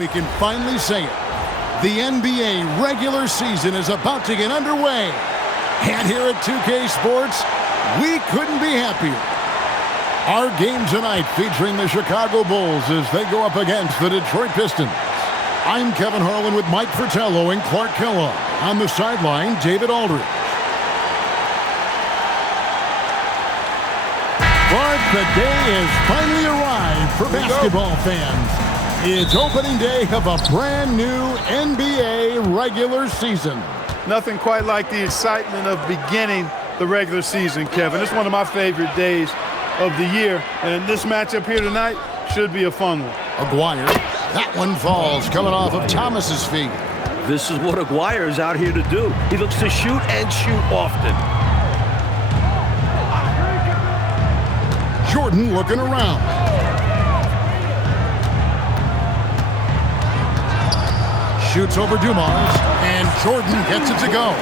We can finally say it. The NBA regular season is about to get underway. And here at 2K Sports, we couldn't be happier. Our game tonight featuring the Chicago Bulls as they go up against the Detroit Pistons. I'm Kevin Harlan with Mike Fratello and Clark Kellogg. On the sideline, David Aldridge. Clark, the day has finally arrived for basketball fans. It's opening day of a brand new NBA regular season. Nothing quite like the excitement of beginning the regular season, Kevin. It's one of my favorite days of the year, and this matchup here tonight should be a fun one. Aguirre, that one falls coming off of Thomas's feet. This is what Aguirre is out here to do. He looks to shoot and shoot often. Jordan looking around. Shoots over Dumars, and Jordan gets it to go.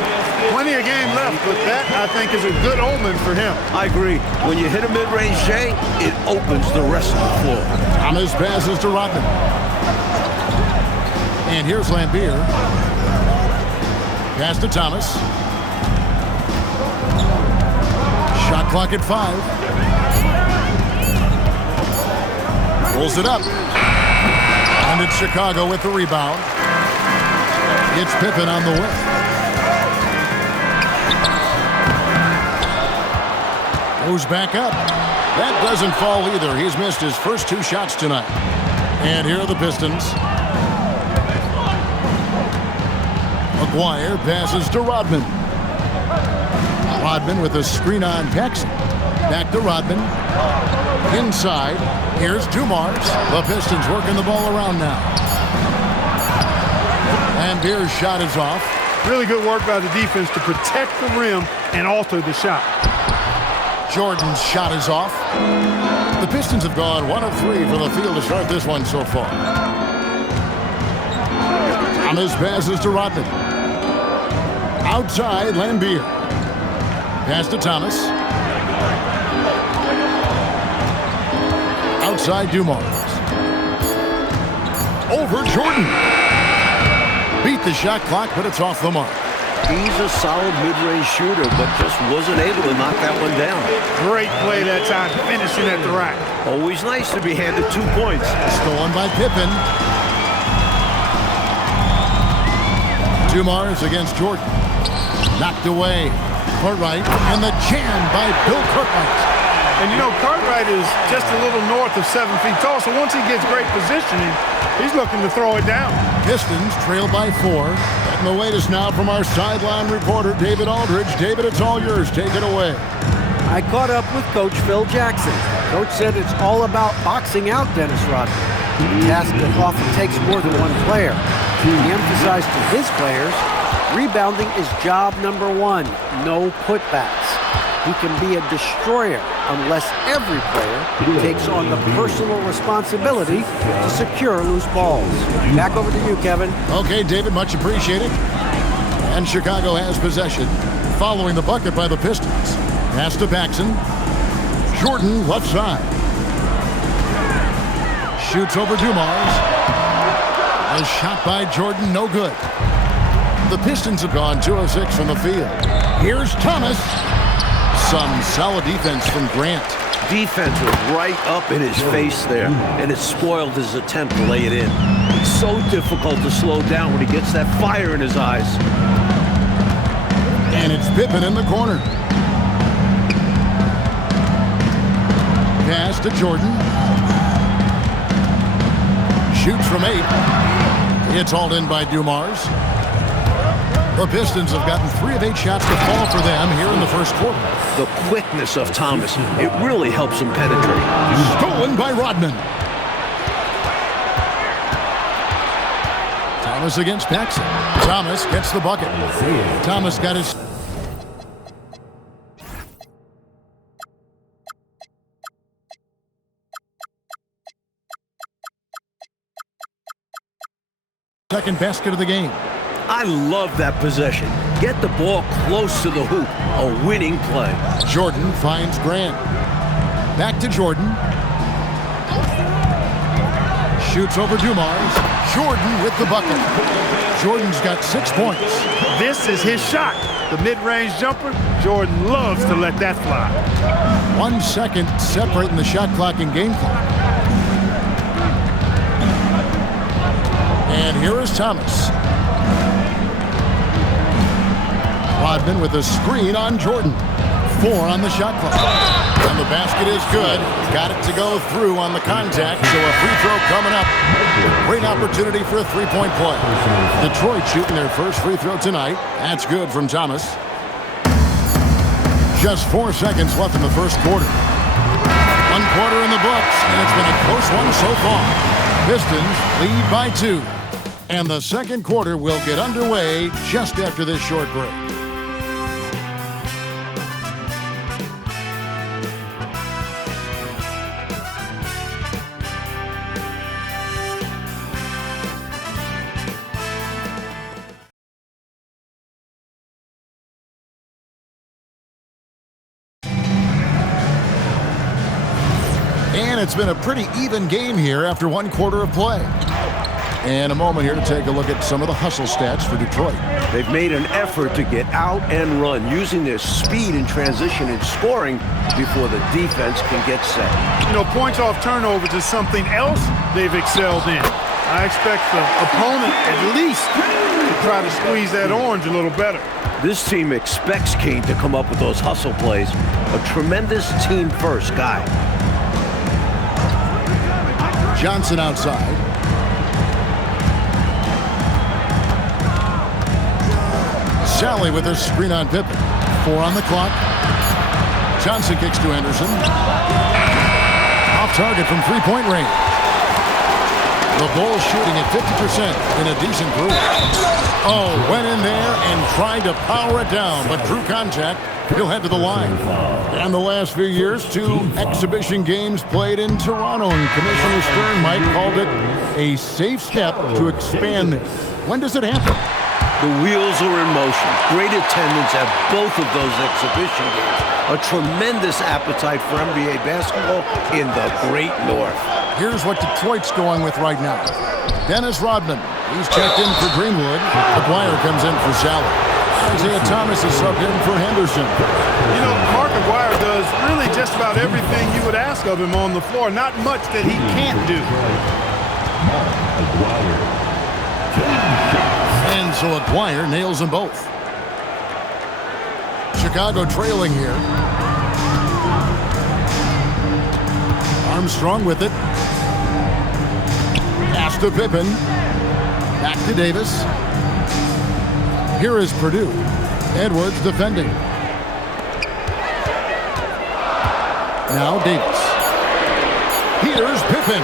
Plenty of game left, but that, I think, is a good omen for him. I agree. When you hit a mid-range J, it opens the rest of the floor. Thomas passes to Rodman. And here's Lambeer. Pass to Thomas. Shot clock at 5. Pulls it up. And it's Chicago with the rebound. It's Pippen on the whip. Goes back up. That doesn't fall either. He's missed his first 2 shots tonight. And here are the Pistons. Aguirre passes to Rodman. Rodman with a screen on Paxson. Back to Rodman. Inside. Here's Dumars. The Pistons working the ball around now. Lambeer's shot is off. Really good work by the defense to protect the rim and alter the shot. Jordan's shot is off. The Pistons have gone 1 of 3 from the field to start this one so far. Thomas passes to Rodman. Outside, Lambeer. Pass to Thomas. Outside, Dumars. Over Jordan. Beat the shot clock, but it's off the mark. He's a solid mid-range shooter, but just wasn't able to knock that one down. Great play that time, finishing at the rack. Always nice to be handed 2 points. Stolen by Pippen. Dumars against Jordan. Knocked away. Cartwright, and the jam by Bill Cartwright. And you know, Cartwright is just a little north of 7 feet tall, so once he gets great positioning, he's looking to throw it down. Pistons trail by 4. Getting the latest now from our sideline reporter, David Aldridge. David, it's all yours. Take it away. I caught up with Coach Phil Jackson. Coach said it's all about boxing out Dennis Rodman, a task that often takes more than one player. He emphasized to his players, rebounding is job number 1, no putbacks. He can be a destroyer unless every player takes on the personal responsibility to secure loose balls. Back over to you, Kevin. Okay, David, much appreciated. And Chicago has possession following the bucket by the Pistons. Pass to Paxson. Jordan left side. Shoots over Dumars. A shot by Jordan, no good. The Pistons have gone 2 of 6 from the field. Here's Thomas. Some solid defense from Grant. Defense was right up in his face there, and it spoiled his attempt to lay it in. It's so difficult to slow down when he gets that fire in his eyes. And it's Pippen in the corner. Pass to Jordan. Shoots from 8. It's hauled in by Dumars. The Pistons have gotten 3 of 8 shots to fall for them here in the first quarter. The quickness of Thomas, it really helps him penetrate. Stolen by Rodman. Thomas against Paxson. Thomas gets the bucket. Thomas got his... second basket of the game. I love that possession. Get the ball close to the hoop. A winning play. Jordan finds Grant. Back to Jordan. Shoots over Dumars. Jordan with the bucket. Jordan's got 6 points. This is his shot. The mid-range jumper, Jordan loves to let that fly. 1 second separating the shot clock and game clock. And here is Thomas. Rodman with a screen on Jordan. 4 on the shot clock. And the basket is good. Got it to go through on the contact, so a free throw coming up. Great opportunity for a three-point play. Detroit shooting their first free throw tonight. That's good from Thomas. Just 4 seconds left in the first quarter. 1 quarter in the books, and it's been a close one so far. Pistons lead by 2. And the second quarter will get underway just after this short break. And it's been a pretty even game here after 1 quarter of play. And a moment here to take a look at some of the hustle stats for Detroit. They've made an effort to get out and run, using their speed in transition and scoring before the defense can get set. You know, points off turnovers is something else they've excelled in. I expect the opponent at least to try to squeeze that orange a little better. This team expects Kane to come up with those hustle plays. A tremendous team-first guy. Johnson outside. Sally with a screen on Pippen. 4 on the clock. Johnson kicks to Anderson. Off target from three-point range. The Bulls shooting at 50% in a decent group. Oh, went in there and tried to power it down, but through contact, he'll head to the line. And the last few years, 2 exhibition games played in Toronto, and Commissioner Stern might called it a safe step to expand this. When does it happen? The wheels are in motion. Great attendance at both of those exhibition games. A tremendous appetite for NBA basketball in the Great North. Here's what Detroit's going with right now. Dennis Rodman. He's checked in for Greenwood. McGuire comes in for Sally. Isaiah Thomas is subbed in for Henderson. You know, Mark McGuire does really just about everything you would ask of him on the floor. Not much that he can't do. And so McGuire nails them both. Chicago trailing here. Armstrong with it. Pass to Pippen. Back to Davis. Here is Purdue. Edwards defending. Now Davis. Here's Pippen.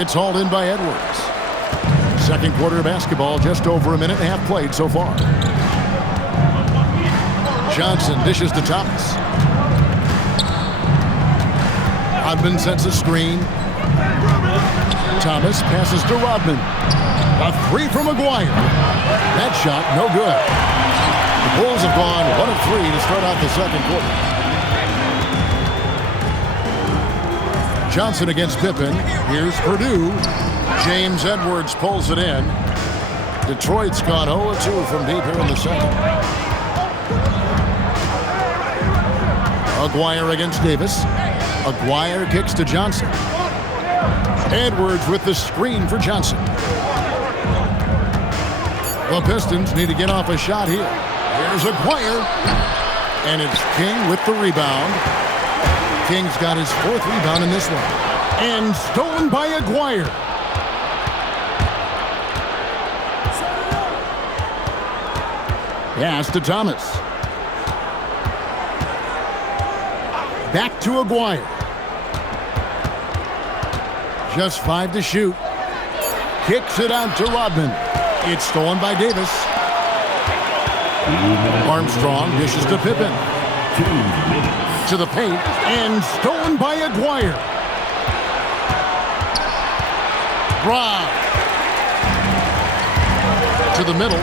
It's hauled in by Edwards. Second quarter of basketball, just over a minute and a half played so far. Johnson dishes to Thomas. Rodman sets a screen. Thomas passes to Rodman. A 3 from McGuire. That shot, no good. The Bulls have gone 1 of 3 to start out the second quarter. Johnson against Pippen. Here's Purdue. James Edwards pulls it in. Detroit's gone 0-2 from deep here in the second. McGuire against Davis. McGuire kicks to Johnson. Edwards with the screen for Johnson. The Pistons need to get off a shot here. Here's McGuire. And it's King with the rebound. King's got his 4th rebound in this one. And stolen by McGuire. Pass to Thomas. Back to McGuire. Just 5 to shoot. Kicks it out to Rodman. It's stolen by Davis. Armstrong dishes to Pippen. To the paint. And stolen by McGuire. Rob. To the middle.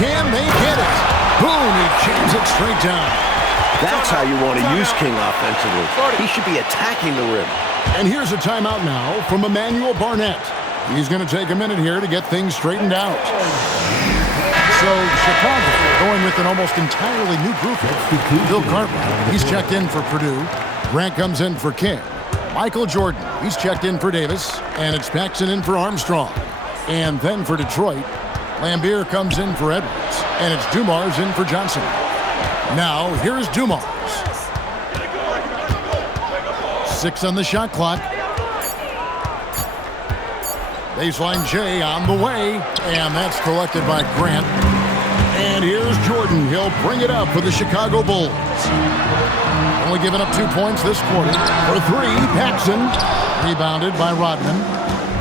Can they get it? Boom, he jams it straight down. That's how you want to use King offensively. He should be attacking the rim. And here's a timeout now from Emmanuel Barnett. He's going to take a minute here to get things straightened out. So Chicago going with an almost entirely new group. Bill Cartwright, he's checked in for Purdue. Grant comes in for King. Michael Jordan, he's checked in for Davis. And it's Paxson in for Armstrong. And then for Detroit, Lambier comes in for Edwards. And it's Dumars in for Johnson. Now, here's Dumars. 6 on the shot clock. Baseline J on the way, and that's collected by Grant. And here's Jordan. He'll bring it up for the Chicago Bulls. Only giving up 2 points this quarter. For 3, Paxson. Rebounded by Rodman.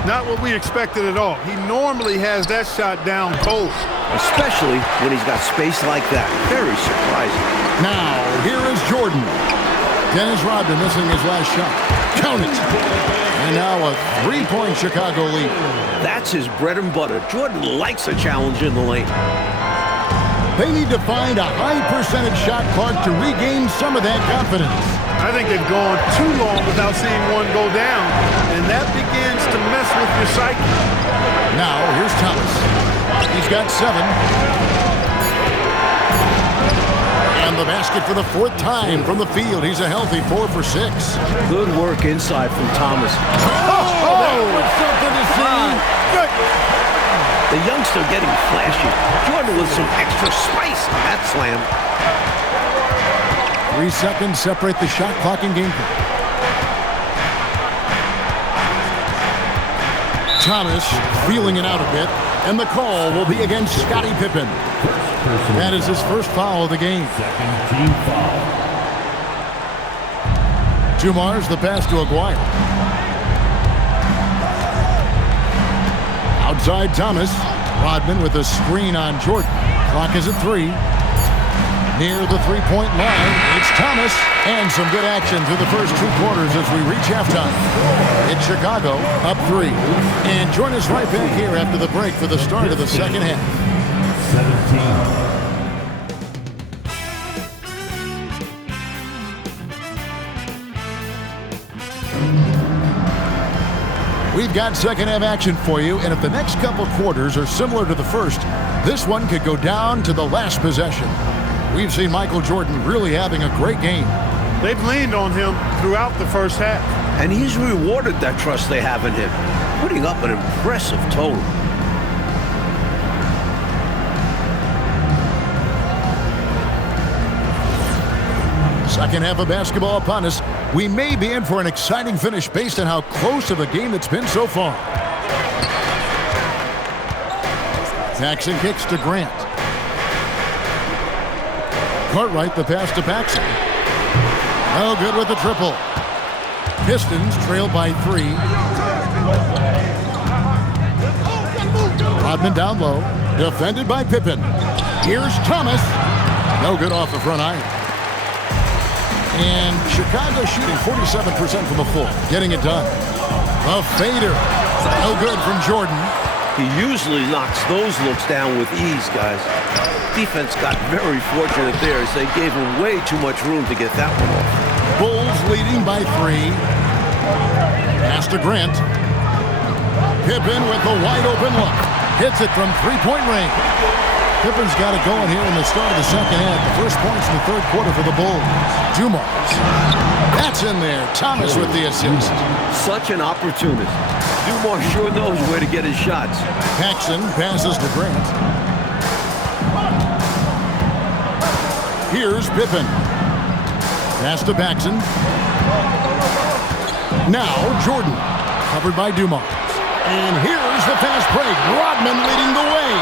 Not what we expected at all. He normally has that shot down cold. Especially when he's got space like that. Very surprising. Now, here is Jordan. Dennis Rodman missing his last shot. Count it. And now a 3-point Chicago lead. That's his bread and butter. Jordan likes a challenge in the lane. They need to find a high percentage shot clock to regain some of that confidence. I think they've gone too long without seeing one go down, and that begins to mess with your psyche. Now, here's Thomas. He's got 7. And the basket for the 4th time from the field. He's a healthy 4 for 6. Good work inside from Thomas. Oh, that was something to see. Good. The youngster getting flashy. Jordan with some extra spice on that slam. 3 seconds separate the shot clock and game clock. Thomas feeling it out a bit, and the call will be against Scottie Pippen. That is his first foul of the game. Team foul. Dumars, the pass to Aguirre. Outside Thomas. Rodman with a screen on Jordan. Clock is at 3. Near the 3-point line, it's Thomas. And some good action through the first 2 quarters as we reach halftime. It's Chicago up 3. And join us right back here after the break for the start of the second half. 17. We've got second half action for you, and if the next couple quarters are similar to the first, this one could go down to the last possession. We've seen Michael Jordan really having a great game. They've leaned on him throughout the first half. And he's rewarded that trust they have in him, putting up an impressive total. Second half of basketball upon us. We may be in for an exciting finish based on how close of a game it's been so far. Paxson kicks to Grant. Cartwright the pass to Paxson. No good with the triple. Pistons trail by 3. Rodman down low. Defended by Pippen. Here's Thomas. No good off the front iron. And Chicago shooting 47% from the floor. Getting it done. A fader. No good from Jordan. He usually knocks those looks down with ease, guys. Defense got very fortunate there as they gave him way too much room to get that one off. Bulls leading by 3. Pass to Grant. Pippen with the wide open look. Hits it from 3-point range. Pippen's got it going here in the start of the second half. The first points in the third quarter for the Bulls. Dumars. That's in there. Thomas with the assist. Such an opportunist. Dumars sure knows where to get his shots. Paxson passes to Grant. Here's Pippen. Pass to Paxson. Now Jordan. Covered by Dumars. And here's the fast break. Rodman leading the way.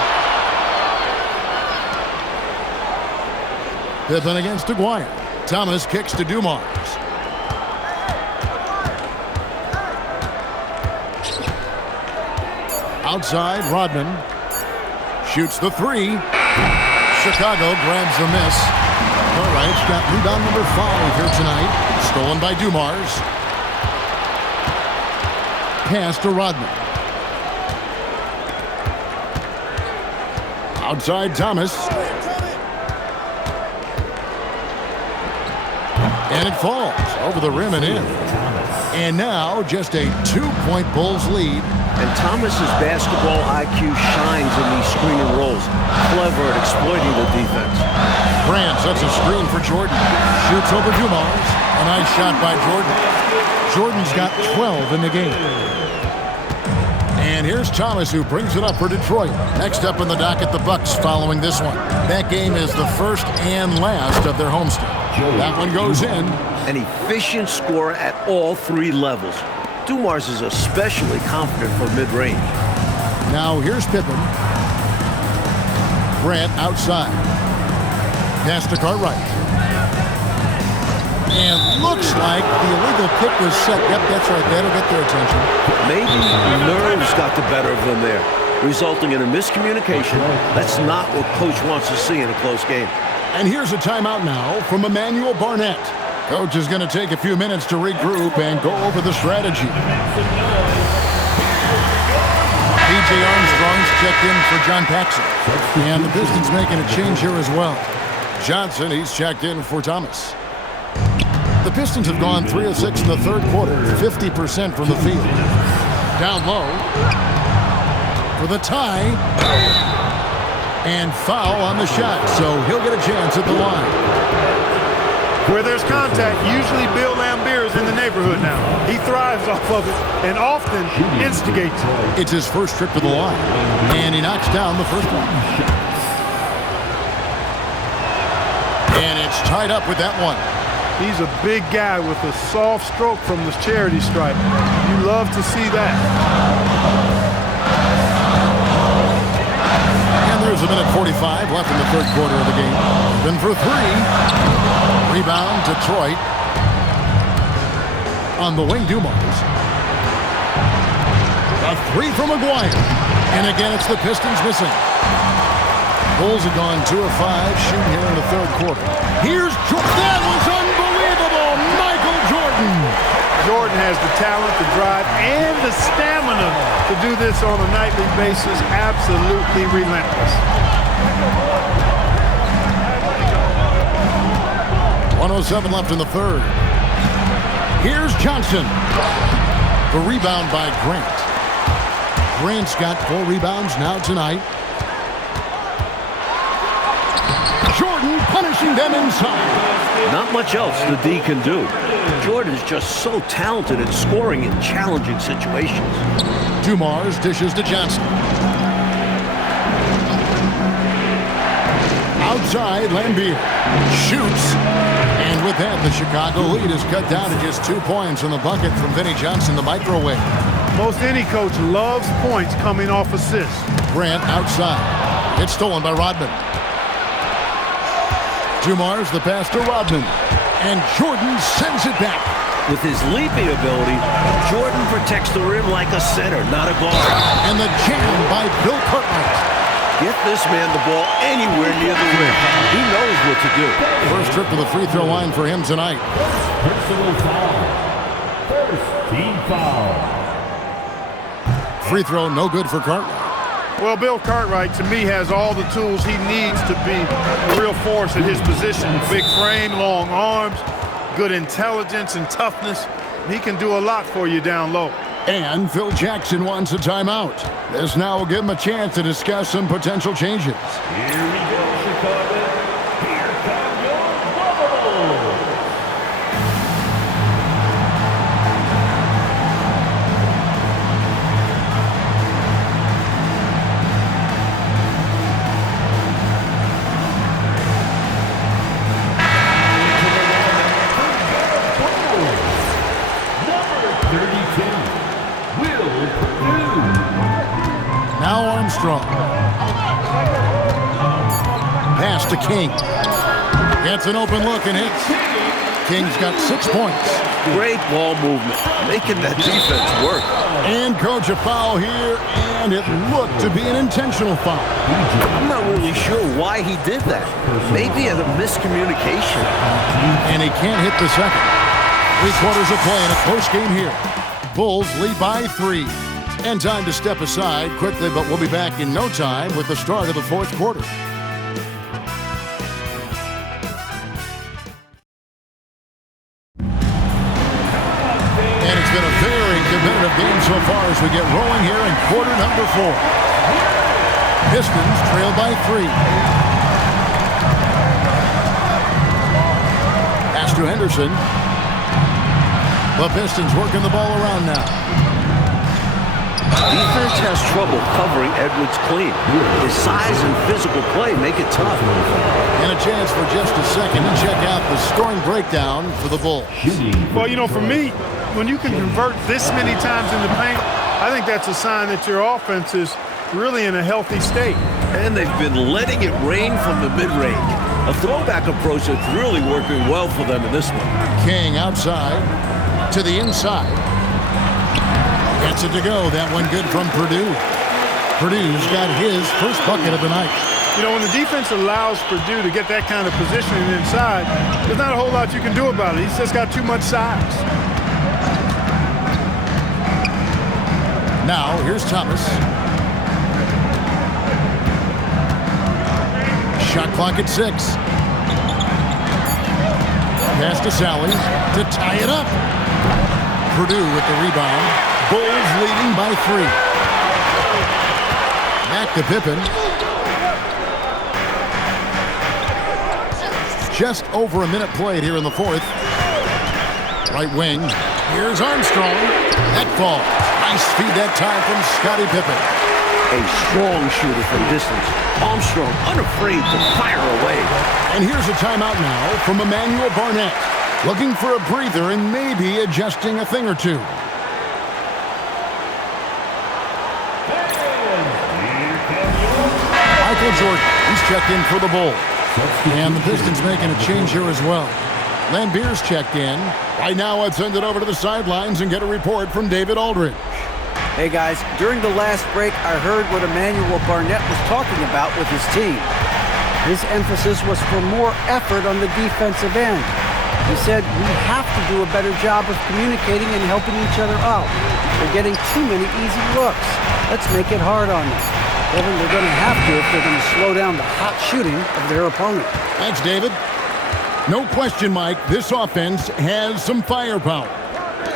Pippen against Aguirre. Thomas kicks to Dumars. Outside, Rodman shoots the 3. Chicago grabs the miss. Cartwright's got rebound number 5 here tonight. Stolen by Dumars. Pass to Rodman. Outside, Thomas. And it falls over the rim and in. And now just a 2-point Bulls lead And Thomas's basketball IQ shines in these screen and rolls. Clever at exploiting the defense. Grant sets a screen for Jordan. Shoots over Dumars. A nice shot by Jordan. Jordan's got 12 in the game. And here's Thomas, who brings it up for Detroit. Next up in the docket, the Bucks following this one. That game is the first and last of their homestand. That one goes in. An efficient scorer at all three levels. Dumars is especially confident from mid-range. Now here's Pippen. Grant outside. Pass to Cartwright. And looks like the illegal kick was set. Yep, that's right. That'll get their attention. Maybe nerves got the better of them there, resulting in a miscommunication. That's not what coach wants to see in a close game. And here's a timeout now from Emmanuel Barnett. Coach is going to take a few minutes to regroup and go over the strategy. P.J. Armstrong's checked in for John Paxson. And the Pistons making a change here as well. Johnson, he's checked in for Thomas. The Pistons have gone 3 of 6 in the third quarter, 50% from the field. Down low for the tie. And foul on the shot, so he'll get a chance at the line. Where there's contact, usually Bill Laimbeer is in the neighborhood now. He thrives off of it and often instigates it. It's his first trip to the line, and he knocks down the first one. And it's tied up with that one. He's a big guy with a soft stroke from the charity stripe. You love to see that. And there's a minute 45 left in the third quarter of the game. Then for three. Rebound, Detroit. On the wing, Dumars. A three from McGuire. And again, it's the Pistons missing. Bulls have gone 2 of 5 shooting here in the third quarter. Here's Jordan. That was unbelievable. Michael Jordan. Jordan has the talent, the drive, and the stamina to do this on a nightly basis. Absolutely relentless. 1:07 left in the third. Here's Johnson. The rebound by Grant. Grant's got 4 rebounds now tonight. Jordan punishing them inside. Not much else the D can do. Jordan's just so talented at scoring in challenging situations. Dumars dishes to Johnson. Outside, Laimbeer shoots. And with that, the Chicago lead is cut down to just 2 points in the bucket from Vinnie Johnson, the microwave. Most any coach loves points coming off assists. Grant outside. It's stolen by Rodman. Dumars the pass to Rodman. And Jordan sends it back. With his leaping ability, Jordan protects the rim like a center, not a guard. And the jam by Bill Cartwright. Get this man the ball anywhere near the rim. He knows what to do. First trip to the free throw line for him tonight. Personal foul. First team foul. Free throw no good for Cartwright. Well, Bill Cartwright, to me, has all the tools he needs to be a real force at his position. Big frame, long arms, good intelligence and toughness. He can do a lot for you down low. And Phil Jackson wants a timeout. This now will give him a chance to discuss some potential changes. Here we go, Chicago. Here come your Bulls. Now Armstrong. Pass to King. Gets an open look and hits. King's got 6 points. Great ball movement, making that defense work. And coach, a foul here, and it looked to be an intentional foul. I'm not really sure why he did that. Maybe a miscommunication. And he can't hit the second. 3 quarters of play in a close game here. Bulls lead by 3. And time to step aside quickly, but we'll be back in no time with the start of the fourth quarter. And it's been a very competitive game so far as we get rolling here in quarter number 4. Pistons trail by 3. Pass to Henderson. The Pistons working the ball around now. Defense has trouble covering Edwards clean. His size and physical play make it tough. And a chance for just a second to check out the scoring breakdown for the Bulls. Well, you know, for me, when you can convert this many times in the paint, I think that's a sign that your offense is really in a healthy state. And they've been letting it rain from the mid-range. A throwback approach that's really working well for them in this one. King outside to the inside. Gets it to go. That one good from Purdue. Purdue's got his first bucket of the night. You know, when the defense allows Purdue to get that kind of positioning inside, there's not a whole lot you can do about it. He's just got too much size. Now, here's Thomas. Shot clock at 6. Pass to Sally to tie it up. Purdue with the rebound. Bulls leading by 3. Back to Pippen. Just over a minute played here in the 4th. Right wing. Here's Armstrong. That falls. Nice feed that time from Scottie Pippen. A strong shooter from distance. Armstrong unafraid to fire away. And here's a timeout now from Emmanuel Barnett. Looking for a breather and maybe adjusting a thing or two. Michael Jordan, he's checked in for the Bulls. And the Pistons making a change here as well. Lambier's checked in. Right now, let's send it over to the sidelines and get a report from David Aldridge. Hey guys, during the last break, I heard what Emmanuel Barnett was talking about with his team. His emphasis was for more effort on the defensive end. He said, we have to do a better job of communicating and helping each other out. They're getting too many easy looks. Let's make it hard on them. Kevin, they're going to have to if they're going to slow down the hot shooting of their opponent. Thanks, David. No question, Mike, this offense has some firepower.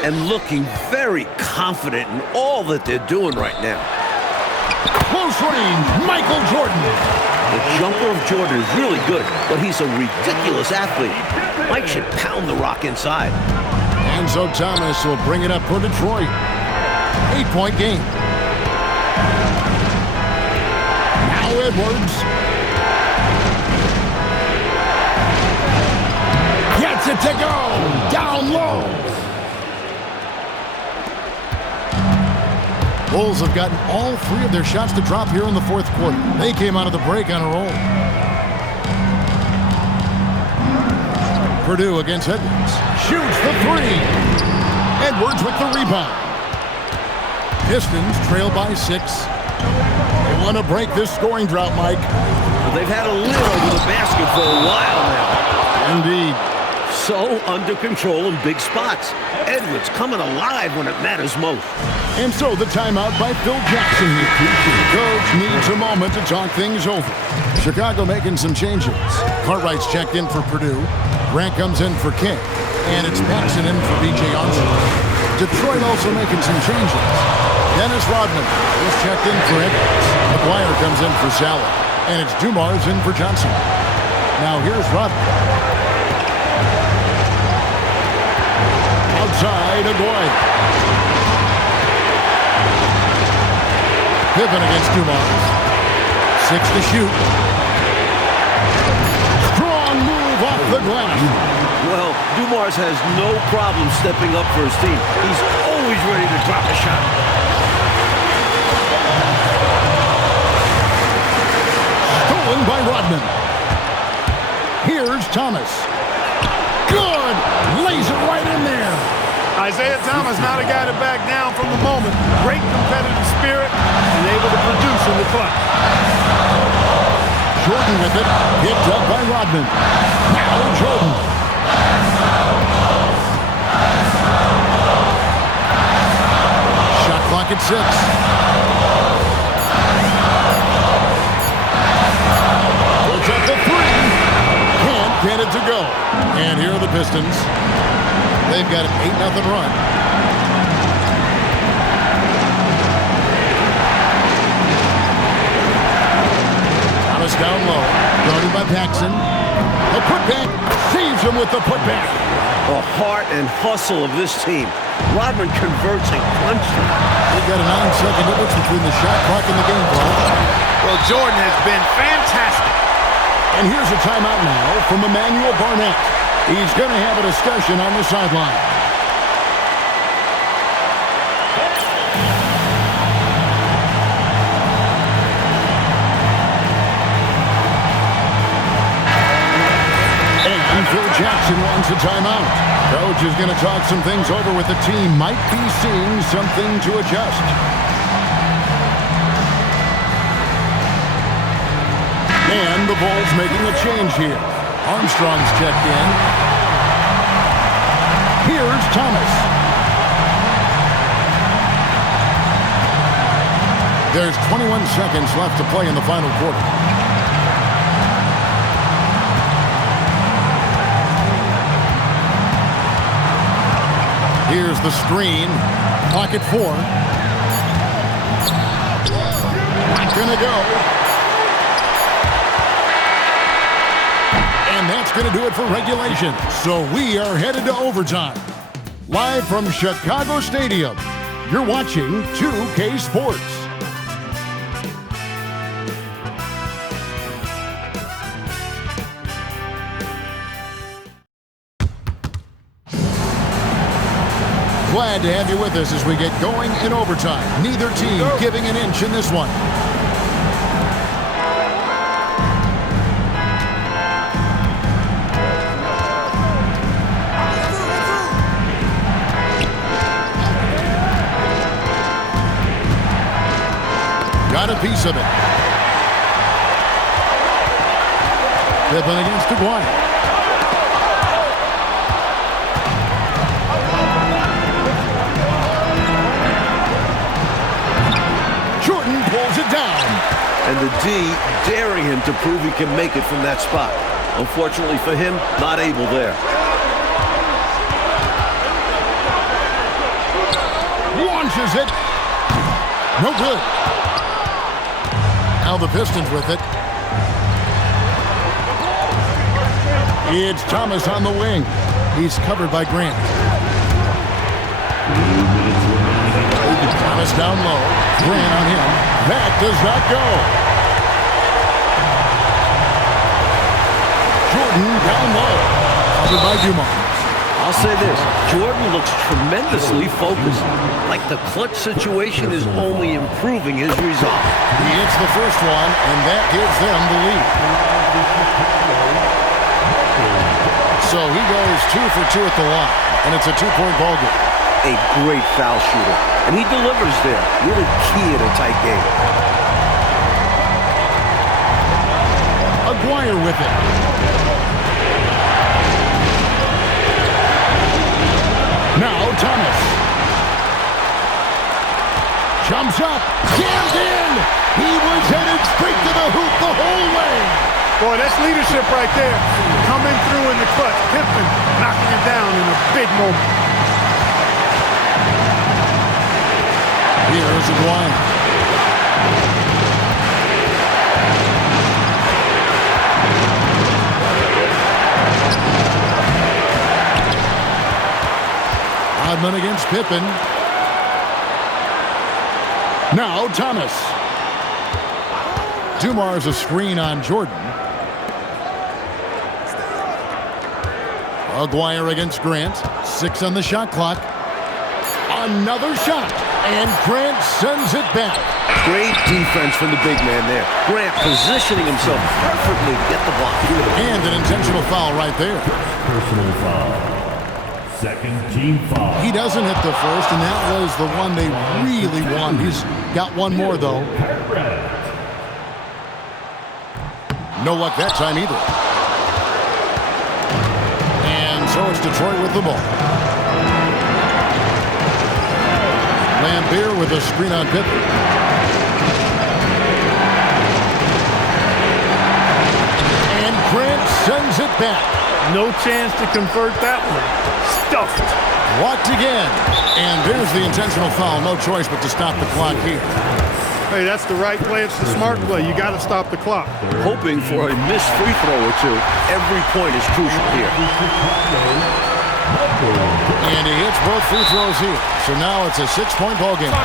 And looking very confident in all that they're doing right now. Close range, Michael Jordan. The jumper of Jordan is really good, but he's a ridiculous athlete. Mike should pound the rock inside. And so Thomas will bring it up for Detroit. 8-point game. Now Edwards. Gets it to go. Down low. Bulls have gotten all 3 of their shots to drop here in the 4th quarter. They came out of the break on a roll. Purdue against Edwards. Shoots the 3. Edwards with the rebound. Pistons trail by 6. They want to break this scoring drought, Mike. Well, they've had a lid over the basket for a while now. Indeed. So under control in big spots. Edwards coming alive when it matters most. And so the timeout by Phil Jackson. Coach needs a moment to talk things over. Chicago making some changes. Cartwright's checked in for Purdue. Grant comes in for King. And it's Paxson in for B.J. Armstrong. Detroit also making some changes. Dennis Rodman is checked in for Edwards. McGuire comes in for Sally. And it's Dumars in for Johnson. Now here's Rodman. Outside, Aguayo. Pippen against Dumars. 6 to shoot. Strong move off the glass. Well, Dumars has no problem stepping up for his team. He's always ready to drop a shot. Stolen by Rodman. Here's Thomas. Good! Lays it right in there. Isaiah Thomas, not a guy to back down from the moment. Great competitive spirit and able to produce in the clutch. Jordan with it. Picked up by Rodman. Now Jordan. Shot clock at 6. Puts up the 3. Can't get it to go. And here are the Pistons. They've got an 8-0 run. down low. Guarded by Paxson. The putback. Saves him with the putback. The heart and hustle of this team. Rodman converts and punches. They've got a 9-second difference between the shot clock and the game clock. Well, Jordan has been fantastic. And here's a timeout now from Emmanuel Barnett. He's going to have a discussion on the sideline. And Phil Jackson wants a timeout. Coach is going to talk some things over with the team. Might be seeing something to adjust. And the Bulls making a change here. Armstrong's checked in. Here's Thomas. There's 21 seconds left to play in the final quarter. Here's the screen. Pocket 4. Not gonna go. And that's going to do it for regulation. So we are headed to overtime. Live from Chicago Stadium, you're watching 2K Sports. Glad to have you with us as we get going in overtime. Neither team giving an inch in this one. Got a piece of it. Pippen against Aguirre. Jordan pulls it down. And the D daring him to prove he can make it from that spot. Unfortunately for him, not able there. Launches it. No good. Now the Pistons with it. It's Thomas on the wing. He's covered by Grant. Thomas down low. Grant on him. That does not go. Jordan down low. Covered by Dumars. I'll say this, Jordan looks tremendously focused. Like the clutch situation is only improving his resolve. He hits the first one, and that gives them the lead. So he goes 2 for 2 at the line, and it's a 2-point ball game. A great foul shooter, and he delivers there. Really key in a tight game. Aguirre with it. Now Thomas. Jumps up. Jammed in. He was headed straight to the hoop the whole way. Boy, that's leadership right there. Coming through in the clutch. Pippen knocking it down in a big moment. Here's Aguirre. Rodman against Pippen. Now Thomas. Dumars a screen on Jordan. Aguirre against Grant. 6 on the shot clock. Another shot. And Grant sends it back. Great defense from the big man there. Grant positioning himself perfectly to get the block. And an intentional foul right there. Personal foul. Second team foul. He doesn't hit the first, and that was the one they really won. He's got one more, though. No luck that time either. And so it's Detroit with the ball. Lambeer with a screen on Pippen. And Grant sends it back. No chance to convert that one. Stuffed. Blocked again. And there's the intentional foul. No choice but to stop the clock here. Hey, that's the right play. It's the smart play. You got to stop the clock. Hoping for a missed free throw or two. Every point is crucial here. And he hits both free throws here. So now it's a 6-point ball game.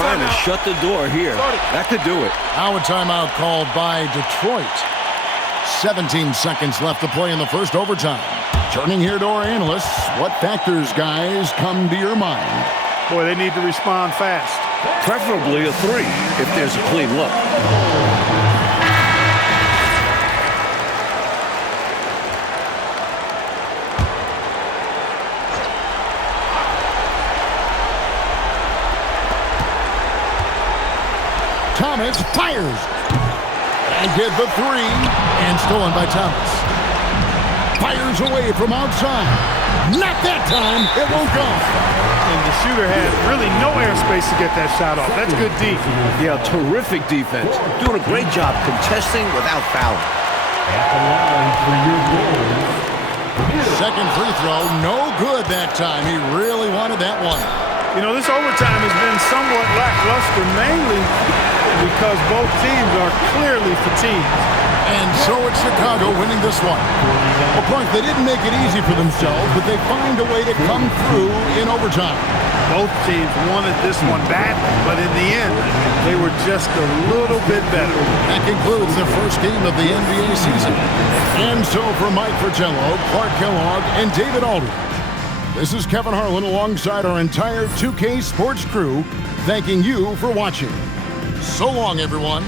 Trying to shut the door here. That could do it. Now a timeout called by Detroit. 17 seconds left to play in the first overtime. Turning here to our analysts, what factors, guys, come to your mind? Boy, they need to respond fast. Preferably a 3 if there's a clean look. Thomas fires. And get the 3. And stolen by Thomas. Fires away from outside. Not that time. It won't go. And the shooter had really no airspace to get that shot off. That's good D. Yeah, terrific defense. Doing a great job contesting without fouling. At the line for your goal. Second free throw. No good that time. He really wanted that one. You know, this overtime has been somewhat lackluster, mainly because both teams are clearly fatigued. And so it's Chicago winning this one. Well, Clark, they didn't make it easy for themselves, but they find a way to come through in overtime. Both teams wanted this one badly, but in the end, they were just a little bit better. That concludes the first game of the NBA season. And so for Mike Fratello, Clark Kellogg, and David Aldridge, this is Kevin Harlan alongside our entire 2K Sports crew, thanking you for watching. So long, everyone.